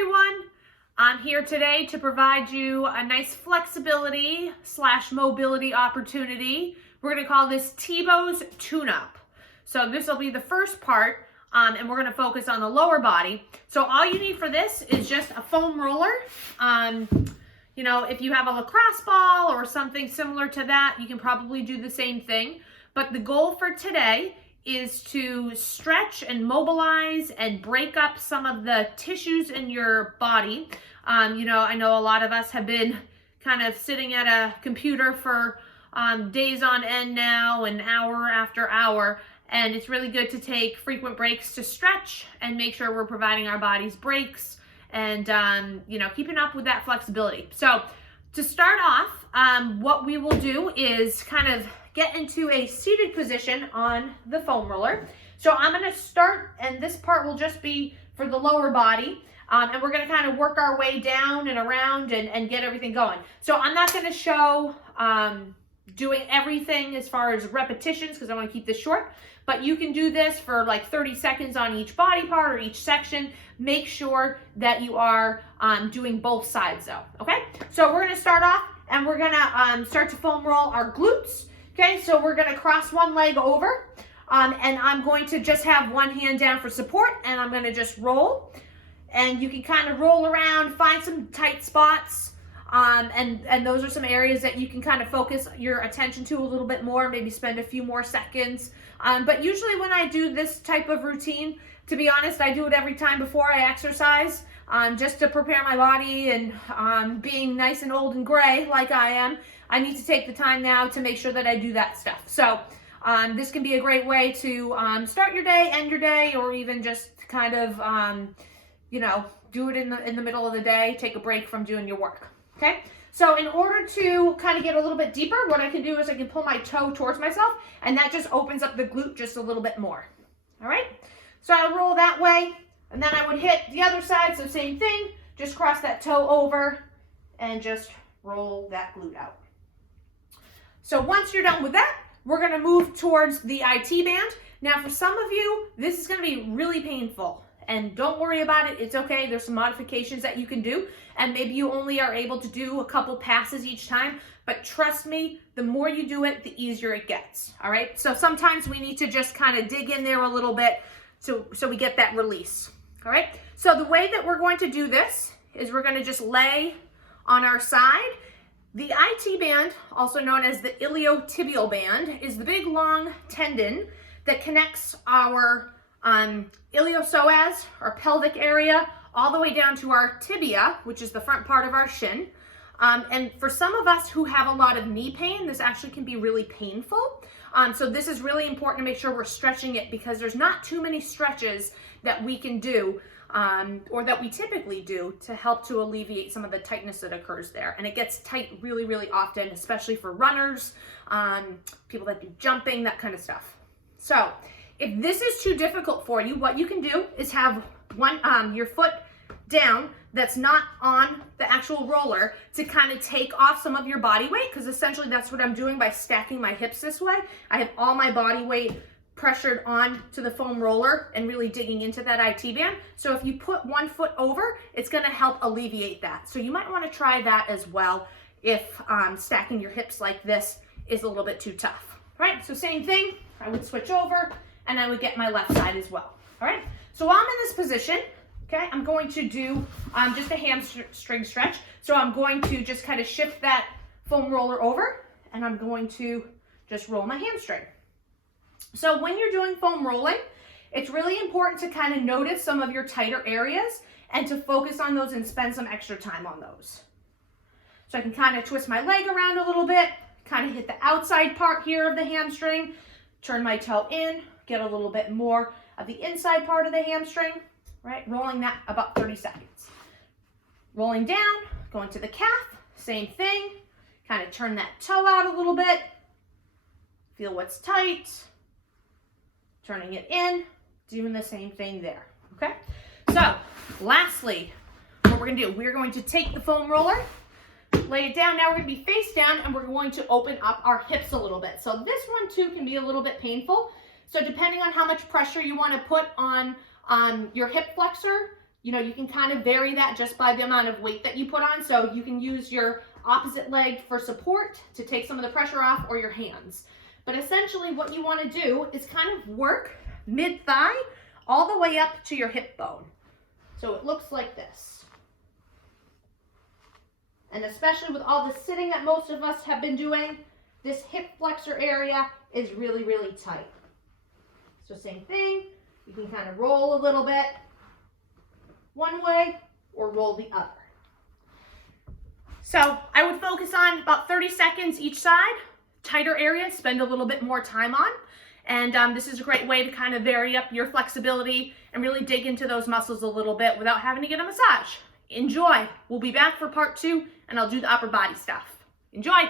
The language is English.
everyone. I'm here today to provide you a nice flexibility / mobility opportunity. We're going to call this Thibeault's tune-up. So this will be the first part, and we're going to focus on the lower body. So all you need for this is just a foam roller. You know, if you have a lacrosse ball or something similar to that, you can probably do the same thing. But the goal for today is to stretch and mobilize and break up some of the tissues in your body. You know, I know a lot of us have been kind of sitting at a computer for days on end now and hour after hour, and it's really good to take frequent breaks to stretch and make sure we're providing our bodies breaks and, you know, keeping up with that flexibility. So to start off, what we will do is kind of get into a seated position on the foam roller. So I'm going to start, and this part will just be for the lower body, and we're going to kind of work our way down and around and get everything going. So I'm not going to show doing everything as far as repetitions because I want to keep this short, but you can do this for like 30 seconds on each body part or each section. Make sure that you are doing both sides though, okay? So we're going to start off, and we're going to start to foam roll our glutes. Okay, so we're going to cross one leg over, and I'm going to just have one hand down for support, and I'm going to just roll. And you can kind of roll around, find some tight spots, and those are some areas that you can kind of focus your attention to a little bit more, maybe spend a few more seconds. But usually when I do this type of routine, to be honest, I do it every time before I exercise, just to prepare my body, and being nice and old and gray like I am, I need to take the time now to make sure that I do that stuff. So this can be a great way to start your day, end your day, or even just kind of, you know, do it in the middle of the day, take a break from doing your work, okay? So in order to kind of get a little bit deeper, what I can do is I can pull my toe towards myself, and that just opens up the glute just a little bit more, all right? So I'll roll that way, and then I would hit the other side, so same thing, just cross that toe over, and just roll that glute out. So once you're done with that, we're going to move towards the IT band. Now for some of you, this is going to be really painful, and don't worry about it. It's okay. There's some modifications that you can do, and maybe you only are able to do a couple passes each time, but trust me, the more you do it, the easier it gets. All right. So sometimes we need to just kind of dig in there a little bit so we get that release. All right. So the way that we're going to do this is we're going to just lay on our side. The IT band, also known as the iliotibial band, is the big long tendon that connects our iliopsoas, our pelvic area, all the way down to our tibia, which is the front part of our shin. And for some of us who have a lot of knee pain, this actually can be really painful. So this is really important to make sure we're stretching it, because there's not too many stretches that we can do or that we typically do to help to alleviate some of the tightness that occurs there. And it gets tight really, really often, especially for runners, people that do jumping, that kind of stuff. So if this is too difficult for you, what you can do is have your foot down that's not on the actual roller to kind of take off some of your body weight, because essentially that's what I'm doing by stacking my hips this way. I have all my body weight pressured on to the foam roller and really digging into that IT band. So if you put one foot over, it's going to help alleviate that. So you might want to try that as well if stacking your hips like this is a little bit too tough. All right, so same thing, I would switch over and I would get my left side as well. All right, so while I'm in this position, okay, I'm going to do just a hamstring stretch. So I'm going to just kind of shift that foam roller over, and I'm going to just roll my hamstring. So when you're doing foam rolling, it's really important to kind of notice some of your tighter areas and to focus on those and spend some extra time on those. So I can kind of twist my leg around a little bit, kind of hit the outside part here of the hamstring, turn my toe in, get a little bit more of the inside part of the hamstring, right? Rolling that about 30 seconds. Rolling down, going to the calf, same thing, kind of turn that toe out a little bit, feel what's tight, turning it in, doing the same thing there, okay? So, lastly, what we're gonna do, we're going to take the foam roller, lay it down. Now we're gonna be face down, and we're going to open up our hips a little bit. So this one too can be a little bit painful. So depending on how much pressure you wanna put on your hip flexor You know, you can kind of vary that just by the amount of weight that you put on. So you can use your opposite leg for support to take some of the pressure off, or your hands. But essentially what you want to do is kind of work mid-thigh all the way up to your hip bone. So it looks like this. And especially with all the sitting that most of us have been doing, this hip flexor area is really, really tight. So same thing, you can kind of roll a little bit one way or roll the other. So I would focus on about 30 seconds each side. Tighter areas, spend a little bit more time on. And this is a great way to kind of vary up your flexibility and really dig into those muscles a little bit without having to get a massage. Enjoy. We'll be back for part 2, and I'll do the upper body stuff. Enjoy.